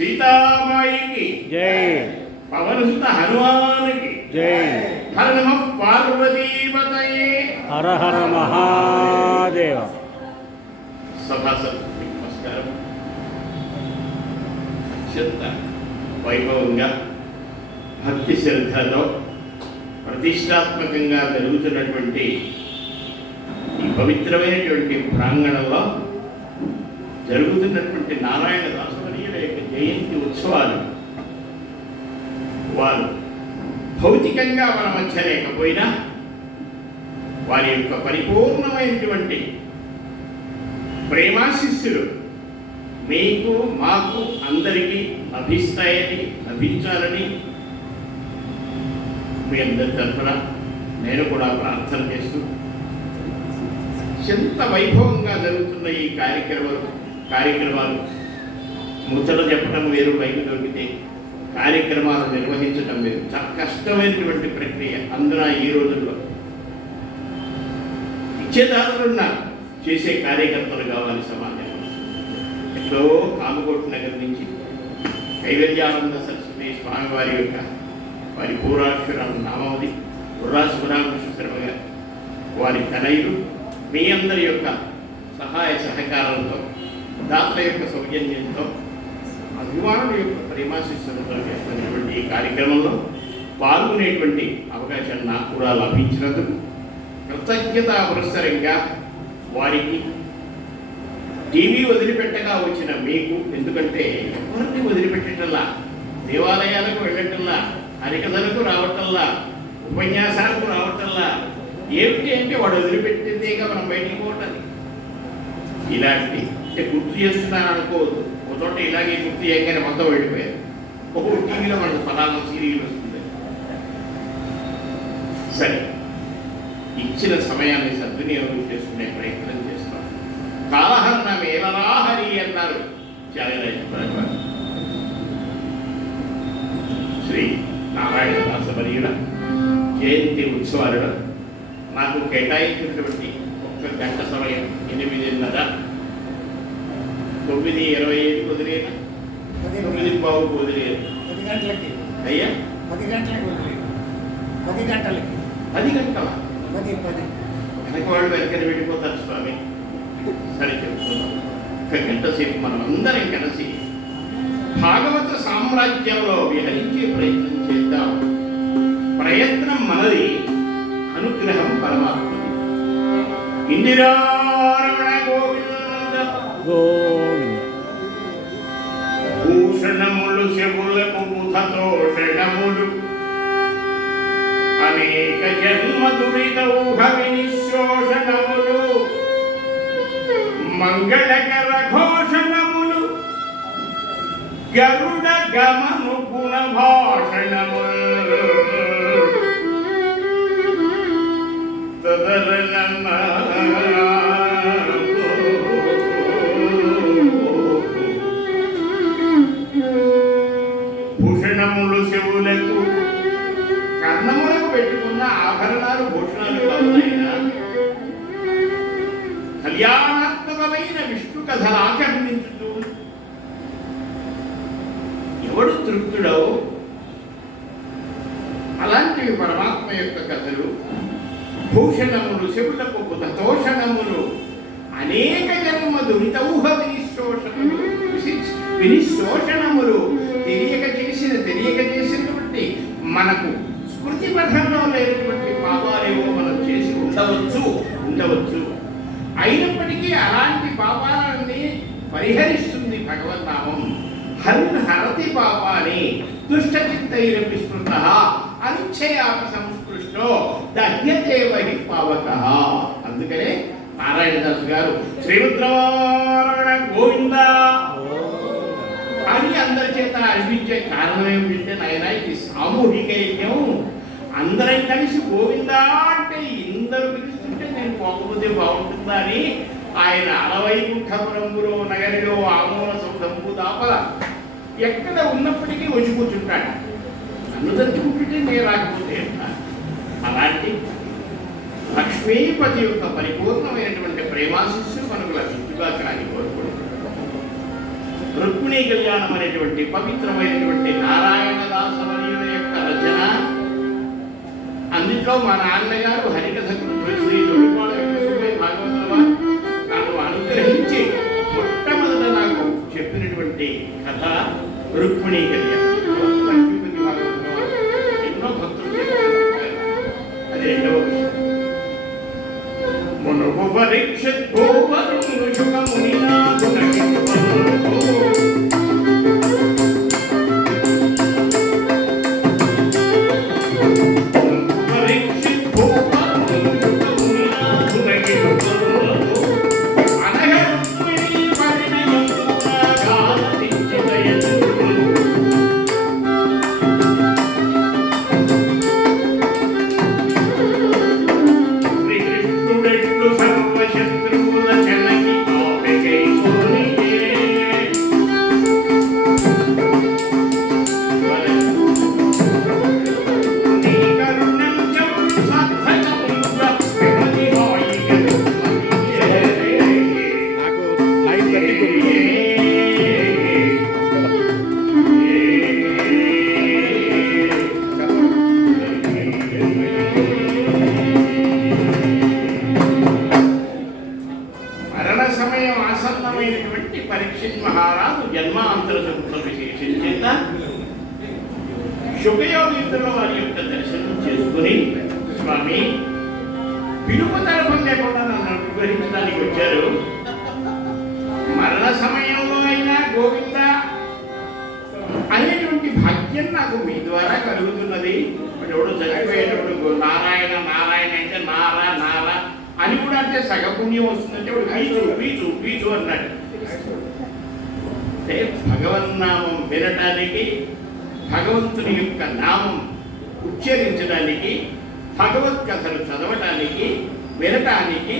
सीतामाई जय, पवनसुत हनुमान की जय, हर नमः पार्वती पतये, हर हर महादेव। सभासद नमस्कार। अत्यंत వైభవంగా భక్తి శ్రద్ధతో ప్రతిష్టాత్మకంగా జరుగుతున్నటువంటి ఈ పవిత్రమైనటువంటి ప్రాంగణంలో జరుగుతున్నటువంటి నారాయణ దాసవర్యుల యొక్క జయంతి ఉత్సవాలు వారు భౌతికంగా మన మధ్య లేకపోయినా వారి యొక్క పరిపూర్ణమైనటువంటి ప్రేమాశిస్సులు మీకు మాకు అందరికీ లభించాలని మీ అందరి తరఫున నేను కూడా ప్రార్థన చేస్తూ ఎంత వైభవంగా జరుగుతున్న ఈ కార్యక్రమాలు ముచ్చట చెప్పడం వేరు, బయట దొరికితే కార్యక్రమాలు నిర్వహించడం వేరు. చాలా కష్టమైనటువంటి ప్రక్రియ. అందున ఈ రోజుల్లో ఇచ్చేదారులున్న చేసే కార్యకర్తలు కావాలి సమాజంలో. ఎక్కడో కామకోటి నగర్ నుంచి కైవల్యానంద సరస్వతి స్వామివారి యొక్క వారి పూర్వాక్షరం నామావళి బుర్రా శివరామకృష్ణ శర్మ గారు, వారి తనయులు మీ అందరి యొక్క సహాయ సహకారంతో, దాతల యొక్క సౌజన్యంతో, అభిమానుల యొక్క ప్రేమాశిస్సులతో చేస్తున్నటువంటి ఈ కార్యక్రమంలో పాల్గొనేటువంటి అవకాశం నాకు కూడా లభించినందుకు కృతజ్ఞతా పురస్సరంగా వారికి, టీవీ వదిలిపెట్టగా వచ్చిన మీకు, ఎందుకంటే ఎవరిని వదిలిపెట్టేటల్లా, దేవాలయాలకు వెళ్ళటల్లా, హరికథలకు రావటల్లా, ఉపన్యాసాలకు రావటల్లా, ఏమిటి అంటే వాడు వదిలిపెట్టిందేగా మనం బయటికి పోవటానికి. ఇలాంటి అంటే గుర్తు చేస్తున్నాను అనుకోవద్దు. ఒక చోట ఇలాగే గుర్తు చేయగానే మొత్తం వెళ్ళిపోయారు. ఒక్కొక్క టీవీలో మనకు ఫలానా సీరియల్ వస్తుంది. సరే, ఇచ్చిన సమయాన్ని సద్వినియోగం చేసుకునే ప్రయత్నం చేస్తాం. కాలహరణ మేలరాహరి అన్నారు త్యాగరాజ శ్రీ నారాయణ దాసవర్యుల జయంతి ఉత్సవాలలో నాకు కేటాయించినటువంటి 1 గంట సమయం 8:30, 9:25 కుదిరేనా, 9:15 కుదిరేను అయ్యా, 10 గంటల వెనక వాళ్ళు వెనకని వెళ్ళిపోతారు స్వామి. సరే చెప్తున్నాం, 1 గంట సేపు మనం అందరం కలిసి భాగవత సామ్రాజ్యంలో విహరించే ప్రయత్నం చేద్దాం. ప్రయత్నం మనది, అనుగ్రహం పరమాత్మది. ఇందిరారమణ గోవింద గోవింద. భూషణములు శవులకు బుధతోషణములు అనేక జన్మ దురిత ఊహ వినిశోషణములు మంగళకర ఘోషణములు గరుడ గమను గుణ భాషణములు తదరన భూషణములు శవులకు కర్ణములకు పెట్టుకున్న ఆభరణాలు భూషణాలు కావునైనా కళ్యాణాత్మకమైన విష్ణు కథలు ఆకర్ణించుతూ ఎవడు తృప్తుడో అలాంటివి పరమాత్మ యొక్క కథలు. భూషణములు శవులకు బుధతోషణములు అనేక జన్మ దురితౌహ వినిశోషణములు తెలియక చేసినటువంటి మనకు స్మృతి పథంలో లేనటువంటి పాపాలేవో మనం చేసి ఉండవచ్చు. అయినప్పటికీ అలాంటి పాపాలన్నీ పరిహరిస్తుంది భగవన్నామం. హరతి పాపాని దుష్టచిత్తైరపి స్మృతః అనిచ్చయాపి సంస్పృష్టో దహ్యదేవహి పావకః. అందుకనే నారాయణదాస్ గారు శ్రీరుద్రవారణ గోవింద అని అందరి చేత అనిపించే కారణం ఏమిటంటే నాయన ఇది సామూహిక యజ్ఞం. అందరం కలిసి గోవిందా అంటే ఇందరూ పిలుస్తుంటే నేను పోకపోతే బాగుంటుందా అని ఆయన అలవైకుంఠపురంలో నగరిలో ఆమూల సౌధంపు దాపల ఎక్కడ ఉన్నప్పటికీ వచ్చి కూర్చుంటాడు. నన్ను తలుచుకుంటుంటే నేను రాకపోతే అలాంటి లక్ష్మీపతి యొక్క పరిపూర్ణమైనటువంటి ప్రేమాశిస్సు మనకు లభించుగా కానీ కోరుకుంటున్నాడు. రుక్మిణీ కళ్యాణం అనేటువంటి పవిత్రమైనటువంటి నారాయణదాసమణియుల యొక్క రచన. అందులో మా నాన్నగారు హరికథకు శ్రీ దొడుపాడు భాగవతుల నాకు అనుగ్రహించి మొట్టమొదట నాకు చెప్పినటువంటి కథ రుక్మిణీ కళ్యాణం. లక్ష్మీపతి భాగవతుల ఎన్నో భక్తులు చెప్పారు. అది రెండవ విషయం. మునుగు పరీక్షిత్ భూవరుణు శుకమునినాథునకి శుభయోగితుల్లో వారి యొక్క దర్శనం చేసుకుని స్వామి పిలుపు తరఫం లేకుండా నన్ను అనుగ్రహించడానికి వచ్చారు. మరణ సమయంలో అయినా గోవింద అనేటువంటి భాగ్యం నాకు మీ ద్వారా కలుగుతున్నది. ఎవడో చనిపోయేటప్పుడు నారాయణ నారాయణ అంటే నారా నారా అని కూడా అంటే సగపుణ్యం వస్తుందంటే పీచు అన్నాడు. అంటే భగవన్నామం వినటానికి, భగవంతుని యొక్క నామం ఉచ్చరించడానికి, భగవత్ కథలు చదవటానికి, వినటానికి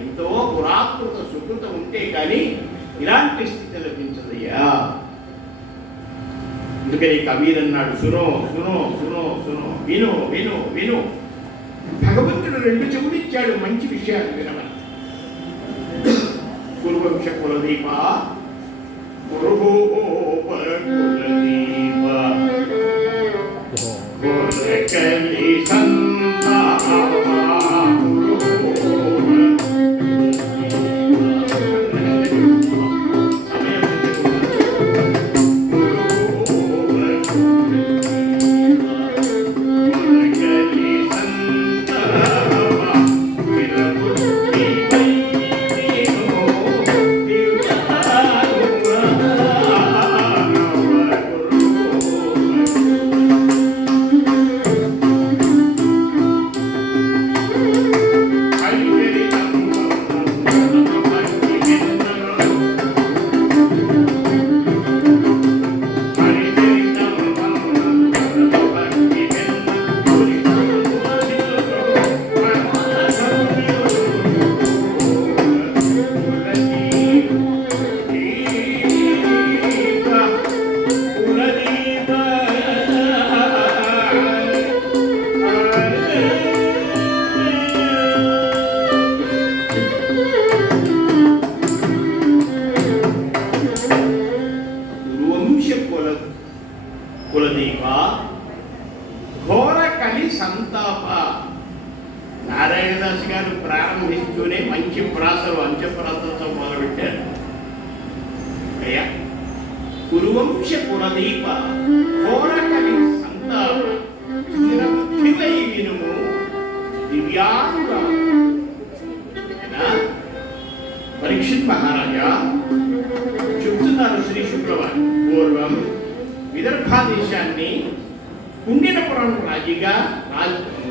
ఎంతో పురాకృత సుకృత ఉంటే కానీ ఇలాంటి స్థితి లభించదయ్యా. అందుకని కబీర్ అన్నాడు, సునో సునో సునో సునో, విను విను విను. భగవంతుడు రెండు చెవులు ఇచ్చాడు మంచి విషయాలు వినమని. కురువంశ కులదీప కురుభూపర కులదీప కులకలి సంతాప యదువంశ పురదీప ఘోరకలి సంతాప స్థిరబుద్ధివై వినుము దివ్యాంగా. పరీక్షిత్ మహారాజా చెప్తున్నారు శ్రీ శుక్రవారం, పూర్వం విదర్భాదేశాన్ని కుండినపురం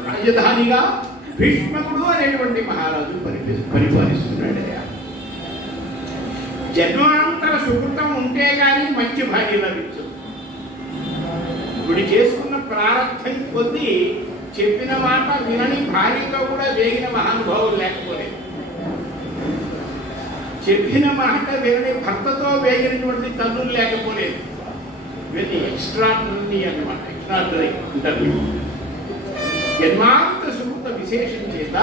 రాజధానిగా భీష్మకుడు అనేటువంటి మహారాజు పరిపాలిస్తున్నాడయ్యా. జన్మాంతర సుకృతం ఉంటే కానీ మంచి భార్య లభించు. ఇప్పుడు చేసుకున్న ప్రారంభం కొద్దీ చెప్పిన మాట వినని భార్యతో కూడా వేగిన మహానుభావులు లేకపోలేదు. చెప్పిన మాట వినని భర్తతో వేగినటువంటి తల్లులు లేకపోలేదు. ఇవన్నీ ఎక్స్ట్రాడనరీ అన్నమాట. ఎక్స్ట్రాడనరీ అంటారు. జన్మాంత సుకృత విశేషం చేత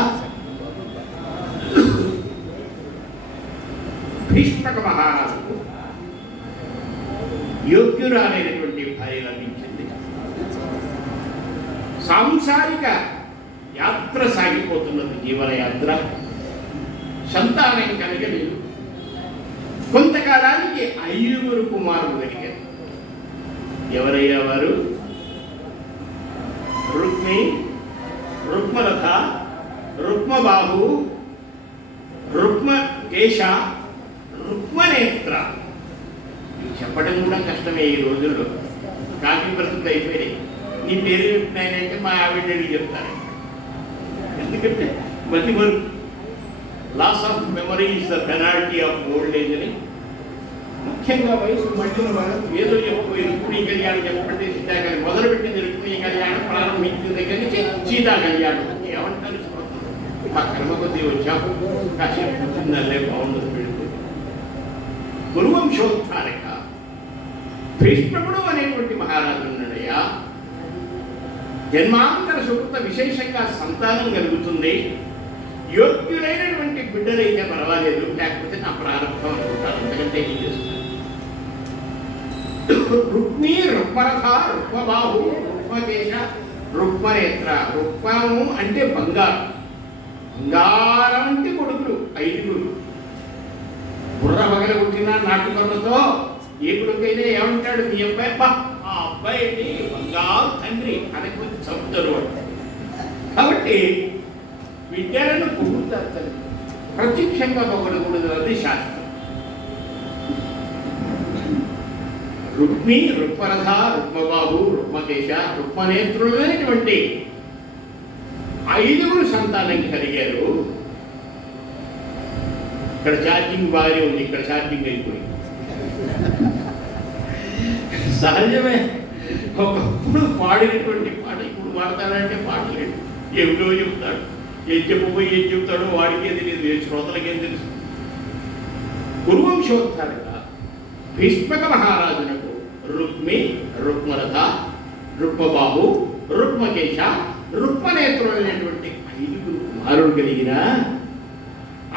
భీష్మక మహారాజుకు యోగ్యురాలైనటువంటి భార్య లభించింది. సాంసారిక యాత్ర సాగిపోతున్నది, జీవనయాత్ర. సంతానం కలగలేదు. కొంతకాలానికి 5 కుమారులు కలిగారు. ఎవరయ్యా వారు? రుక్మి, రుక్మరథ, రుక్మబాహు, రుక్మకేశ, రుక్మనేత్ర. ఇది చెప్పడం కూడా కష్టమే ఈ రోజుల్లో. కాకి బ్రతుకులు అయిపోయాయి. నీ పేరు చెప్తున్నాయంటే మా ఆవిడ అడిగి చెప్తాను. ఎందుకంటే మతి వరకు loss of memory is the penalty of old age అని. ముఖ్యంగా వయసు మధ్యన వాళ్ళు ఏదో చెప్పబోయి రుక్మిణీ కళ్యాణం చెప్పండి, సీతా కళ్యాణం మొదలుపెట్టింది రుక్మిణీ కళ్యాణం ప్రారంభించిన దగ్గర నుంచి సీతా కళ్యాణం ఏమంటారు? మా కర్మ కొద్దీ వచ్చాము, కాసేపు కూర్చుందల్లే బాగుండదు పెడుతుంది. గురువంశోత్థానక భీష్ముడు అనేటువంటి మహారాజు ఉన్నాడయ్యా. జన్మాంతర సుకృత విశేషంగా సంతానం కలుగుతుంది. యోగ్యులైనటువంటి బిడ్డలైతే పర్వాలేదు, లేకపోతే నా ప్రారంభం అనుకుంటాను, అంతకంటే ఏం చేస్తాను. రుక్మి, రుక్మరథ, రుక్మబాహు, రుక్మకేశ, రుక్మనేత్ర. రుక్మము అంటే బంగారం. బంగారం అంటే కొడుకులు 5. బుర్ర పగల పుట్టిన నాటుకొల్లతో ఏ కొడుకైనా ఏమంటాడు? మీ అబ్బాయి ఆ అబ్బాయిని బంగారు తండ్రి అని కొంచెం చదువుతారు. కాబట్టి విద్యలను పొగుడుతారు తల్లి, ప్రత్యక్షంగా పొగడకూడదు. అది శాస్త్రం. రుక్మి, రుక్మరథ, రుక్మబాహు, రుక్మకేశ, రుక్మనేత్రులైనటువంటి 5 సంతానం కలిగారు. ఇక్కడ ఛార్జింగ్ బాగానే ఉంది, ఇక్కడ ఛార్జింగ్ అయిపోయింది. సహజమే. ఒకప్పుడు పాడినటువంటి పాట ఇప్పుడు పాడతాడంటే పాడలేడు. ఏమిటో చెబుతాడు, ఏం చెప్పబోయి ఏం చెబుతాడో వాడికే తెలియదు, ఏ శ్రోతలకేం తెలుసు. గురువంశోత్థానక భీష్మక మహారాజునకు రుక్మి, రుక్మరథ, రుక్మబాహు, రుక్మకేశ, రుక్మనేత్రులైనటువంటి 5 కుమారులు కలిగిన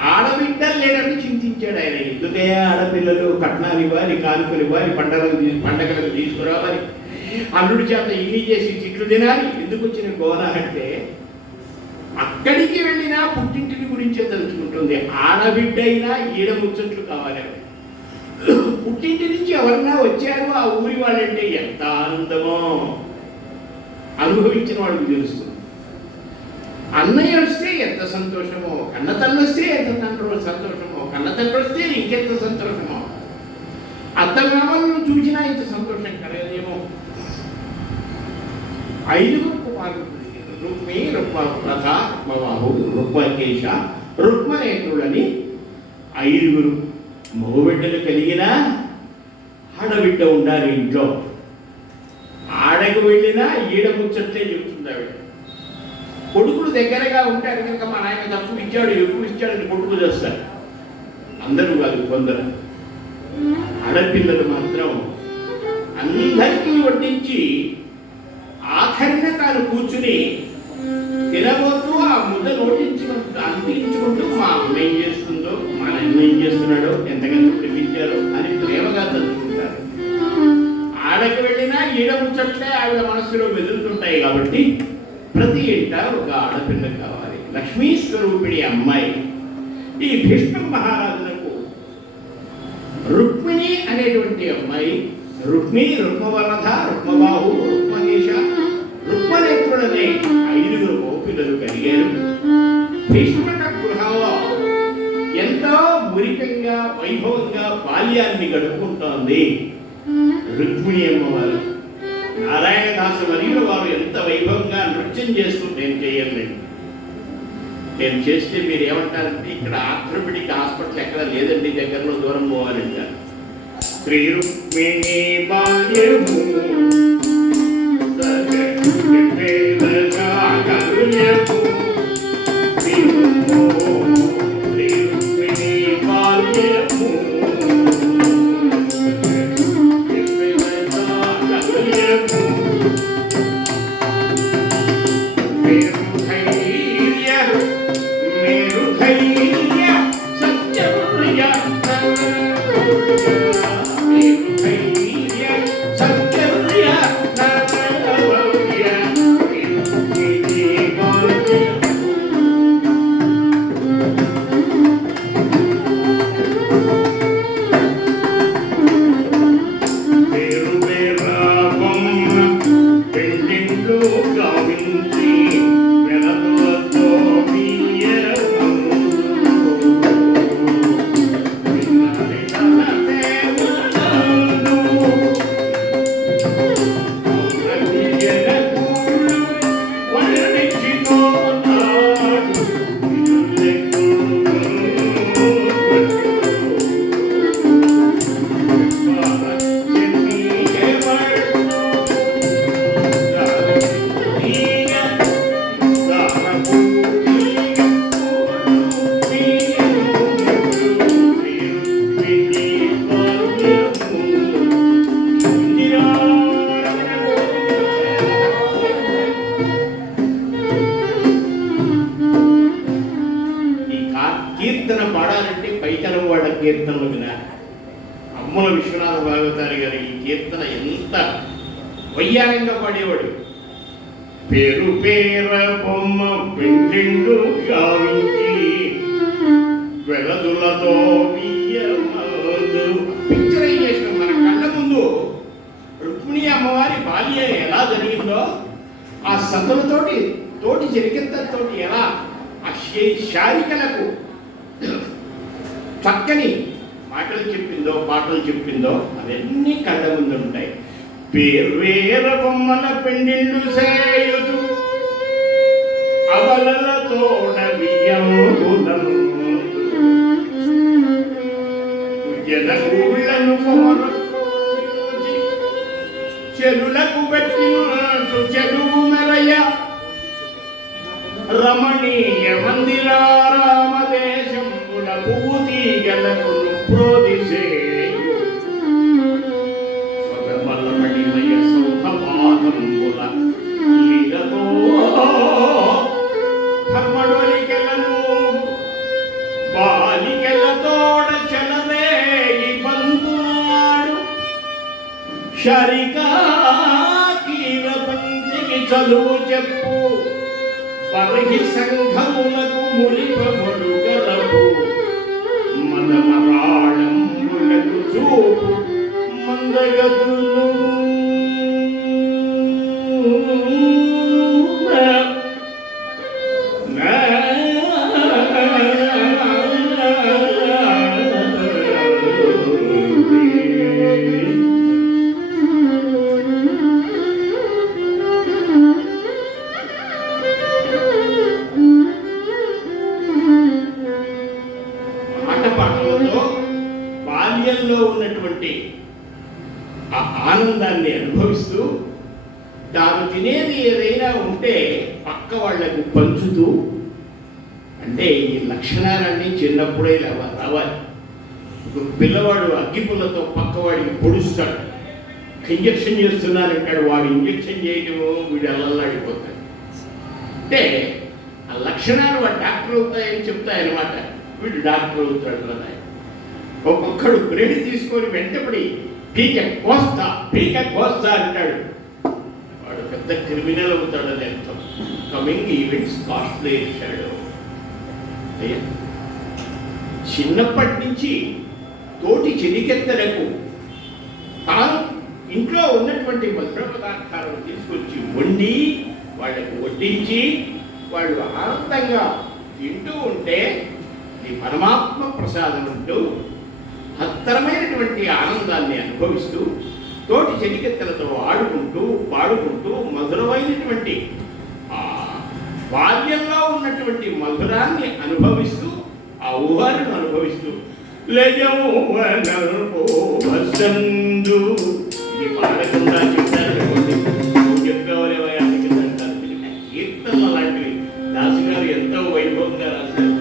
ఆడబిడ్డలు లేడని చింతించాడు ఆయన. ఎందుకే ఆడపిల్లలు కట్నాలు ఇవ్వాలి, కానుకలు ఇవ్వాలి, పండగలకు తీసుకురావాలి, అల్లుడి చేత ఇన్ని చేసి చిట్లు తినాలి. ఎందుకు వచ్చిన గోన అంటే అక్కడికి వెళ్ళినా పుట్టింటిని గురించే తలుచుకుంటుంది. ఆడబిడ్డ అయినా ఈడ ముచ్చట్లు కావాలి. పుట్టింటి నుంచి ఎవరన్నా వచ్చారు ఆ ఊరి వాళ్ళంటే ఎంత ఆనందమో అనుభవించిన వాళ్ళకి తెలుస్తుంది. అన్నయ్య వస్తే ఎంత సంతోషమో, కన్న తల్లి వస్తే ఎంత సంతోషమో, కన్న తండ్రి వస్తే ఇంకెంత సంతోషమో, అత్తమామలను చూసినా ఇంత సంతోషం కలగదేమో. 5 కుమారులు రుక్మి, రుక్మరథ, రుక్మబాహు, రుక్మకేశ, రుక్మనేత్రులని 5 మగబిడ్డలు కలిగిన ఆడబిడ్డ ఉండాలి ఇంట్లో. ఆడకు వెళ్ళినా ఈడ ముచ్చట్లే చెబుతుంది ఆవిడ. కొడుకులు దగ్గరగా ఉంటారు కనుక మా నాయన తక్కువ ఇచ్చాడు ఎక్కువ ఇచ్చాడని కొడుకు చేస్తారు. అందరూ కాదు, కొందరు. ఆడపిల్లలు మాత్రం అందరికీ వడ్డించి ఆఖరిన తాను కూర్చుని తినబోతూ ఆ ముద్ద నోటించుకుంటూ అందించుకుంటూ మా అమ్మ ఏం చేస్తుందో, మా నాన్న ఏం చేస్తున్నాడో, ఎంతగానో ప్రేమించారో అని ప్రేమగా తలుచుకుంటారు. ఆడకు వెళ్ళినా ఈడ ముచ్చట్లే ఆవిడ మనస్సులో మెదులుతుంటాయి. కాబట్టి ప్రతి ఇంట ఒక ఆడపిల్ల కావాలి, లక్ష్మీ స్వరూపిణి అమ్మాయి. ఈ భీష్మ మహారాజులకు రుక్మిణి అనేటువంటి అమ్మాయి రుక్మి, రుక్మవరధ, రుక్మబాహు, రుక్మకేశ, రుక్మనేత్రుడనే 5 గోపికలు కలిగారు. భీష్మక గృహంలో ఎంతో మురికంగా వైభవంగా బాల్యాన్ని గడుపుకుంటోంది రుక్మిణి అమ్మవారు. నారాయణదాస మరియు వారు ఎంత వైభవంగా నృత్యం చేస్తూ నేను చేయలేదు. నేను చేస్తే మీరు ఏమంటారంటే ఇక్కడ ఆర్థోపెడిక్ హాస్పిటల్ ఎక్కడ లేదండి, దగ్గరలో దూరం పోవాలంటారు. శ్రీ రుక్మిణి బాల్యము కీర్తన పాడాలంటే పైతనం వాళ్ళ కీర్తనలు వినా. అమ్మల విశ్వనాథ భాగవతారి గారు ఈ కీర్తన ఎంత వయ్యారంగా పాడేవాడు. పేరు పేర బొమ్మ పెండిండు గావించి వెలదులతో పిక్చరైజేషన్ మన కళ్ళ ముందు రుక్మిణి అమ్మవారి బాల్యం ఎలా జరిగిందో ఆ సతులతోటి తోటి జరిగితోటి ఎలా ఆ శారికలకు చక్కని మాటలు చెప్పిందో పాటలు చెప్పిందో అవన్నీ కళ్ళ ముందు ఉంటాయి. పేర్వేర బొమ్మల పెండిళ్ళు సేయుదు అవలలతోడ వియ్యములను జనగూళ్ళను చెరులకు పెట్టిన చెరువు మెరయ రమణీయ మందిరారామదేశంబుల పూతీగలకు ప్రోదిసేయు స్వగమల్లమణిమయ సౌభపాదంబుల లీలతో ధర్మడొలికెలను బాలికెలతోడ చెలరేగి పంతునాడు శరికా కీల పంచికి చదువు చెప్పు పరహి సంఘములకు మురిపములు గలవు మదమరాళములకు చూపు మందగదులు బాల్యంలో ఉన్నటువంటి ఆ ఆనందాన్ని అనుభవిస్తూ తాను తినేది ఏదైనా ఉంటే పక్క వాళ్లకు పంచుతూ, అంటే ఈ లక్షణాలన్నీ చిన్నప్పుడే రావాలి. పిల్లవాడు అగ్గిపుల్లతో పక్కవాడికి పొడుస్తాడు, ఇంజక్షన్ చేస్తున్నానంటాడు, వాడు ఇంజక్షన్ చేయటము వీడు అల్లల్లాడిపోతాడు. అంటే ఆ లక్షణాలు వాడు డాక్టర్ అవుతాయని చెప్తాయన్నమాట. వీడు డాక్టర్ అవుతాడు కదా. ఒక్కొక్కడు బ్రేడ్ తీసుకొని వెంటబడి పీక కోస్తా అంటాడు. వాడు పెద్ద క్రిమినల్ అవుతాడు. అని అర్థం. కమింగ్ ఈవెంట్స్ కాస్ట్లీ ఇచ్చాడు. చిన్నప్పటి నుంచి తోటి చెలికెత్తలకు తాను ఇంట్లో ఉన్నటువంటి మధుర పదార్థాలను తీసుకొచ్చి వండి వాళ్ళకు వడ్డించి వాళ్ళు ఆనందంగా తింటూ ఉంటే ఈ పరమాత్మ ప్రసాదం అంటూ మహత్తరమైనటువంటి ఆనందాన్ని అనుభవిస్తూ తోటి చెలికెత్తలతో ఆడుకుంటూ పాడుకుంటూ మధురమైనటువంటి బాల్యంలో ఉన్నటువంటి మధురాన్ని అనుభవిస్తూ ఆ ఊహలను అనుభవిస్తూ లజందు ఇది పాడకుండా చెప్తారు చెప్పుకోవాలేవయానికి అంటారు కీర్తనలు లాంటివి దాసు గారు ఎంతో వైభవంగా రాశారు.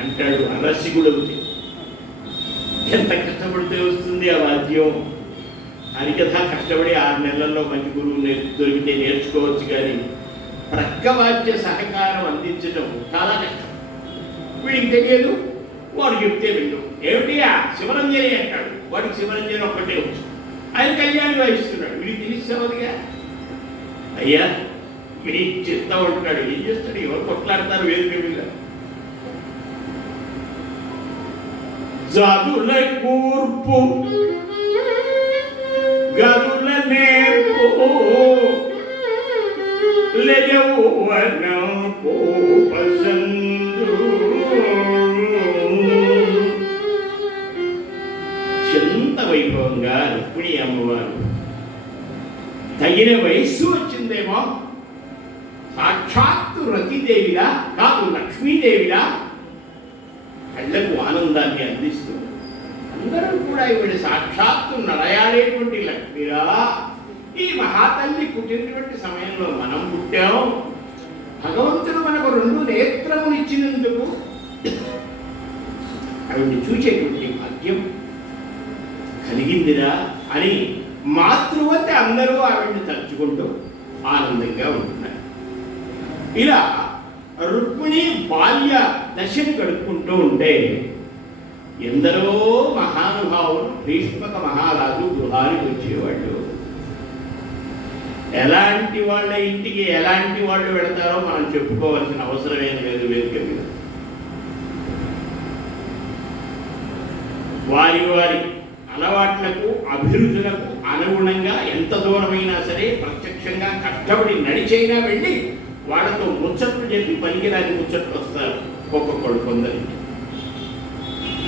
అంటాడు అరసిగుడవుతే. ఎంత కష్టపడితే వస్తుంది ఆ వాద్యం అని కదా. కష్టపడి 6 నెలల్లో మంచి గురువు దొరికితే నేర్చుకోవచ్చు, కానీ ప్రక్క వాద్య సహకారం అందించడం చాలా కష్టం. వీడికి తెలియదు, వాడు చెప్తే విండు. ఏమిటియా శివరంజని అంటాడు, వాడికి శివరంజని ఒక్కటే వచ్చు. ఆయన కళ్యాణి వాయిస్తున్నాడు, వీడికి తెలిసేవదిగా. అయ్యా మీ చేస్తా ఉంటున్నాడు, ఏం చేస్తాడు? ఎవరు కొట్లాడతారు వేదిక మీద? జాదుల కూర్పు గదుల నేర్పు లేయవనపు పసందు. ఎంత వైభవంగా రుక్మిణి అమ్మవారు తగిన వయస్సు వచ్చిందేమో, సాక్షాత్తు రతిదేవిలా కాదు లక్ష్మీదేవిలా కళ్ళకు ఆనందాన్ని అందిస్తూ అందరూ కూడా ఈవిడ సాక్షాత్తు నడయాడేటువంటి లక్ష్మిరా. ఈ మహాతల్లి పుట్టినటువంటి సమయంలో మనం పుట్టాం, భగవంతుడు మనకు 2 నేత్రములు ఇచ్చినందుకు ఆవిడ్ని చూసేటువంటి భాగ్యం కలిగిందిరా అని మాతృవతి అందరూ ఆవిడ్ని తలుచుకుంటూ ఆనందంగా ఉంటున్నారు. ఇలా రుక్మిణి బాల్య దశని గడుపుకుంటూ ఉంటే ఎందరో మహానుభావులు భీష్మక మహారాజు గృహానికి వచ్చేవాళ్ళు. ఎలాంటి వాళ్ళ ఇంటికి ఎలాంటి వాళ్ళు వెళతారో మనం చెప్పుకోవాల్సిన అవసరమేం లేదు వేదిక మీద. వారి వారి అలవాట్లకు అభిరుచులకు అనుగుణంగా ఎంత దూరమైనా సరే ప్రత్యక్షంగా కష్టపడి నడిచైనా వెళ్ళి వాళ్ళతో ముచ్చట్లు చెప్పి పనికిరాని ముచ్చట్లు వస్తారు ఒక్కొక్కడు కొందరికి.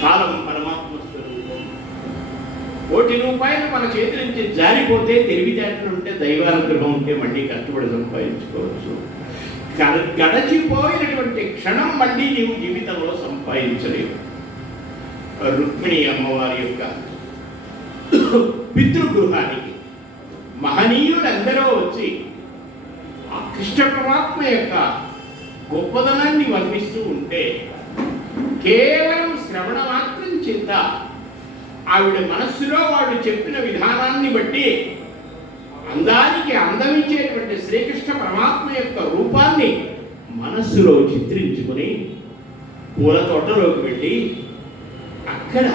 కాలం పరమాత్మ స్వరూపం. ₹1 మన చేతి నుంచి జారిపోతే తెలివితేటలు ఉంటే దైవానుగ్రహం ఉంటే మళ్ళీ కష్టపడి సంపాదించుకోవచ్చు. గడచిపోయినటువంటి క్షణం మళ్ళీ నీవు జీవితంలో సంపాదించలేవు. రుక్మిణి అమ్మవారి యొక్క పితృగృహానికి మహనీయులందరూ వచ్చి ఆ కృష్ణ పరమాత్మ యొక్క గొప్పదనాన్ని వర్ణిస్తూ ఉంటే కేవలం శ్రవణ మాత్రం చేత ఆవిడ మనస్సులో వాళ్ళు చెప్పిన విధానాన్ని బట్టి అందానికి అందమించేటువంటి శ్రీకృష్ణ పరమాత్మ యొక్క రూపాన్ని మనస్సులో చిత్రించుకుని పూల తోటలోకి వెళ్ళి అక్కడ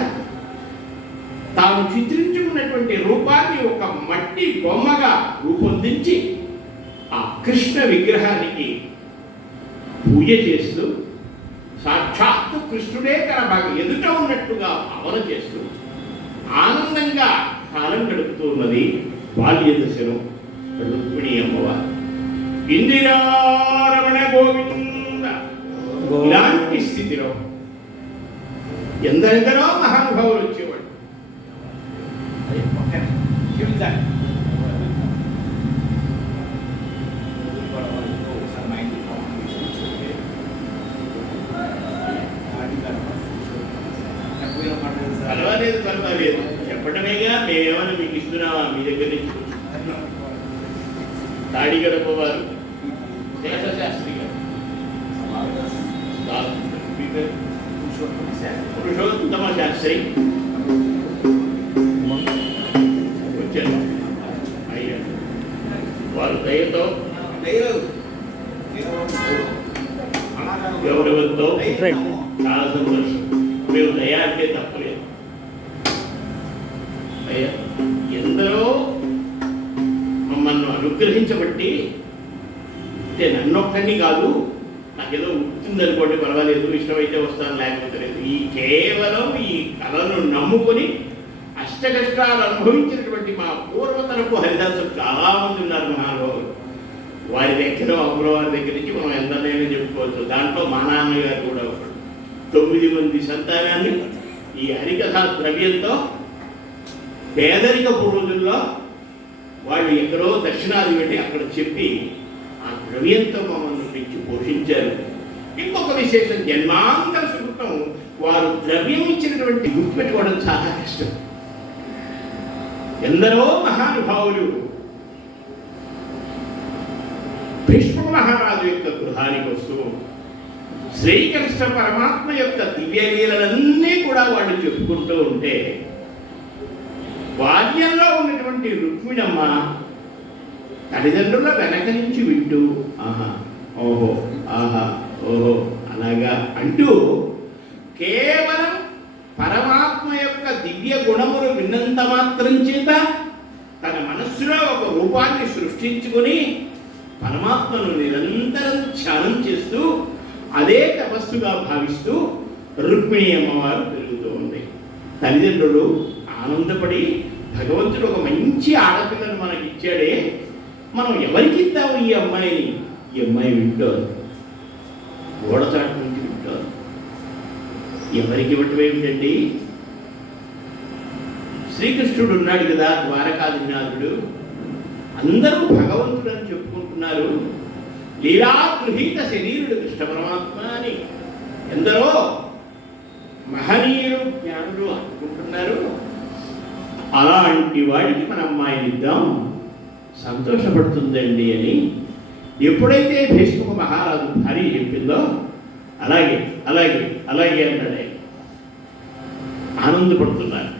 తాను చిత్రించుకున్నటువంటి రూపాన్ని ఒక మట్టి బొమ్మగా రూపొందించి ఆ కృష్ణ విగ్రహానికి పూజ చేస్తూ సాక్షాత్తు కృష్ణుడే తన ఎదుట ఉన్నట్టుగా భావన చేస్తూ ఆనందంగా కాలం గడుపుతూ ఉన్నది బాల్య దశలో రుక్మిణి అమ్మవారు. ఇందిరారమణ గోవింద ఇలాంటి స్థితిలో ఎందరెందరో మహానుభావులు వచ్చేవాడు. పర్వాలేదు చెప్పడమేగా, మేమేమైనా మీకు ఇస్తున్నావా మీ దగ్గర నుంచి. తాడిగడప వారు శేషశాస్త్రి గారు, పురుషోత్తమ శాస్త్రి వచ్చారు. అయ్యా వారు దయతో గౌరవంతో చాలా సంతోషం. మేము దయ అంటే తప్పలేదు. అయ్యా ఎందరో మమ్మల్ని అనుగ్రహించబట్టి అంటే నన్నొక్కడిని కాదు, నాకేదో ఉంటుందనుకోండి పర్వాలేదు, ఇష్టమైతే వస్తాను లేకపోతే లేదు. ఈ కేవలం ఈ కళను నమ్ముకొని అష్టకష్టాలు అనుభవించినటువంటి మా పూర్వతరపు హరిదాసులు చాలామంది ఉన్నారు మహానుభావులు. వారి దగ్గర అమ్మవారి దగ్గర నుంచి మనం ఎంతనైనా చెప్పుకోవచ్చు. దాంట్లో మా నాన్నగారు కూడా ఒకడు. 9 మంది సంతానాన్ని ఈ హరికథా ద్రవ్యంతో పేదరికపు రోజుల్లో వాళ్ళు ఎక్కడో దక్షిణాది వెళ్ళి అక్కడ చెప్పి ఆ ద్రవ్యంతో మమ్మల్ని పెంచి పోషించారు. ఇంకొక విశేషం, జన్మాంతర సుకృతం వారు ద్రవ్యం ఇచ్చినటువంటి గుర్తుపెట్టుకోవడం చాలా కష్టం. ఎందరో మహానుభావులు భీష్మ మహారాజు యొక్క గృహానికి వస్తూ శ్రీకృష్ణ పరమాత్మ యొక్క దివ్యలీలలన్నీ కూడా వాళ్ళు చెప్పుకుంటూ ఉంటే బాల్యంలో ఉన్నటువంటి రుక్మిణమ్మ తల్లిదండ్రుల వెనక నుంచి వింటూ ఆహా ఓహో ఆహా ఓహో అలాగా అంటూ కేవలం పరమాత్మ యొక్క దివ్య గుణములు విన్నంత మాత్రం చేత తన మనస్సులో ఒక రూపాన్ని సృష్టించుకొని పరమాత్మను నిరంతరం ధ్యానం చేస్తూ అదే తపస్సుగా భావిస్తూ రుక్మిణి అమ్మవారు పెరుగుతూ ఉంది. తల్లిదండ్రులు ఆనందపడి భగవంతుడు ఒక మంచి ఆడపిల్లను మనకి ఇచ్చాడే, మనం ఎవరికి ఇద్దాము ఈ అమ్మాయిని? ఈ అమ్మాయి వింటోంది, గోడచాటు నుంచి వింటోంది. ఎవరికి ఇవ్వటం ఏమిటండి? శ్రీకృష్ణుడు ఉన్నాడు కదా, ద్వారకాధినాథుడు, అందరూ భగవంతుడు అని చెప్పుకుంటున్నారు. లీలా గృహీత శరీరుడు కృష్ణ పరమాత్మ అని ఎందరో మహనీయులు జ్ఞానులు అనుకుంటున్నారు. అలాంటి వాడికి మన అమ్మాయిని ఇద్దాం, సంతోషపడుతుందండి అని ఎప్పుడైతే భీష్మ మహారాజు భార్య చెప్పిందో అలాగే అలాగే అలాగే అన్నాడే. ఆనందపడుతున్నారు.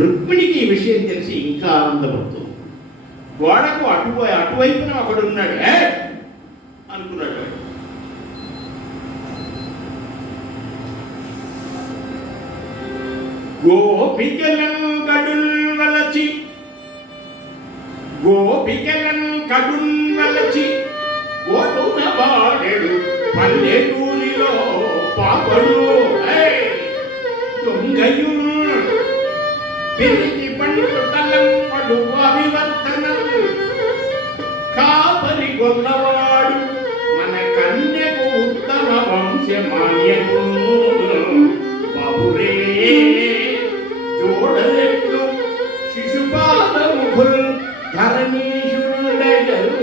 రుక్మిణికి ఈ విషయం తెలిసి ఇంకా ఆనందపడుతుంది. గోడకు అటువైపున ఒకడు ఉన్నాడు అనుకున్నాడు. గోపికలను కడుల్వలచి ఓటున వాడెడు పల్లెటూరిలో పాపడు దొంగయును పిరికి పండు తలంపడు అభివర్తనం కాపరి గొల్లవాడు మన కన్యకు ఉత్తమ వంశమాన్యము బాబురే జోడలెట్లు శిశుపాలముఖుల్ ధరణీశుడగలు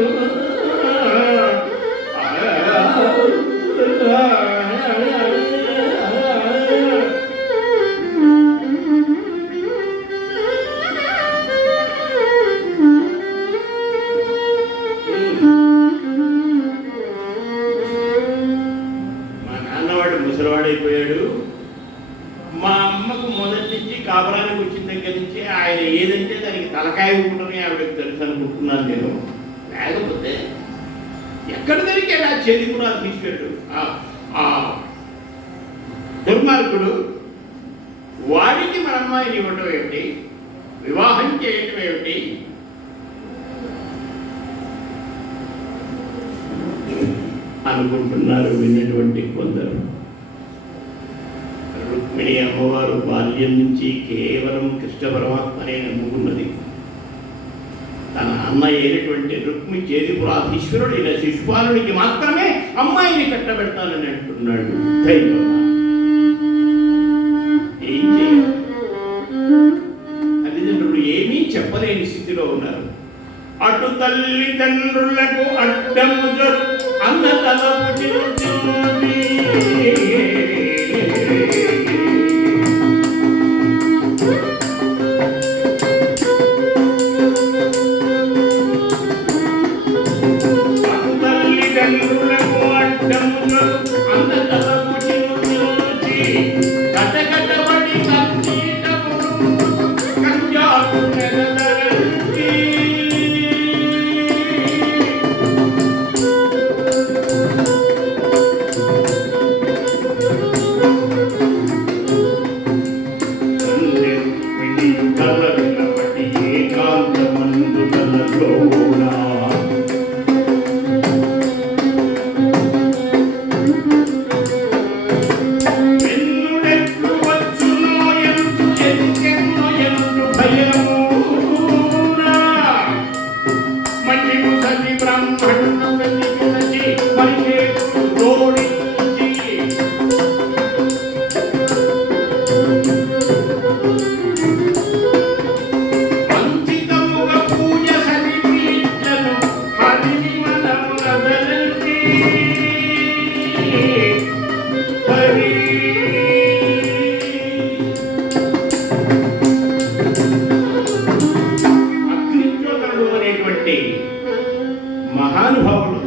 ముసలివాడైపోయాడు. మా అమ్మకు మొదటి నుంచి కాపురానికి వచ్చిన దగ్గర నుంచి ఆయన ఏదంటే దానికి తలకాయ ఉంటుందని ఆవిడకి తెలుసు అనుకుంటున్నాను నేను. లేకపోతే ఎక్కడ దొరికాడు ఆ చేతి కూడా తీసుకెళ్ళాడు ఆ దుర్మార్గుడు. వాడికి మన అమ్మాయిని ఇవ్వటం ఏమిటి, వివాహం చేయటం ఏమిటి? అనుకుంటున్నారు విన్నటువంటి కొందరు. రుక్మిణి అమ్మవారు బాల్యం నుంచి కేవలం కృష్ణ పరమాత్మనే నమ్ముకున్నది. తన అన్న అయినటువంటి రుక్మి చేతిపురాధీశ్వరుడైన శిశుపాలునికి మాత్రమే అమ్మాయిని కట్టబెడతానని అంటున్నాడు. దైవం ఏం చేయాలి? తల్లిదండ్రులు ఏమీ చెప్పలేని స్థితిలో ఉన్నారు. అటు తల్లిదండ్రులకు అడ్డము అన్న తలపు మహానుభావుడు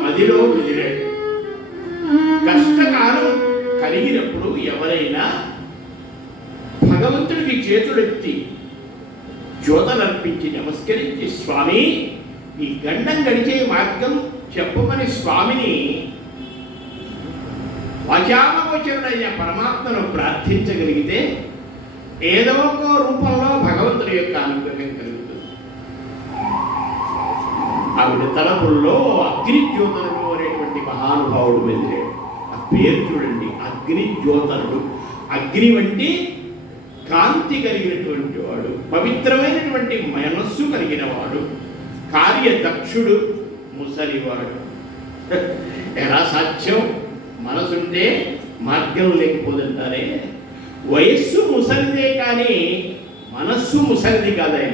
మదిలో విదిరాడు. కష్టకాలం కలిగినప్పుడు ఎవరైనా భగవంతుడికి చేతులెత్తి జ్యోతనర్పించి నమస్కరించి, స్వామి ఈ గండం గడిచే మార్గం చెప్పమని స్వామిని వాచామగోచరుడైన పరమాత్మను ప్రార్థించగలిగితే ఏదో ఒక రూపంలో భగవంతుడి యొక్క అనుగ్రహం కలుగుతుంది. ఆవిడ తలపుల్లో అగ్నిజ్యోతనుడు అనేటువంటి మహానుభావుడు వెదిరాడు. ఆ పేరు చూడండి, అగ్నిజ్యోతనుడు. అగ్ని వంటి కాంతి కలిగినటువంటి వాడు, పవిత్రమైనటువంటి మనస్సు కలిగిన వాడు, కార్యదక్షుడు, ముసలివాడు. ఎలా సాధ్యం? మనసుంటే మార్గం లేకపోతుంటారే. వయస్సు ముసలిదే కానీ మనస్సు ముసలిది కాదయా.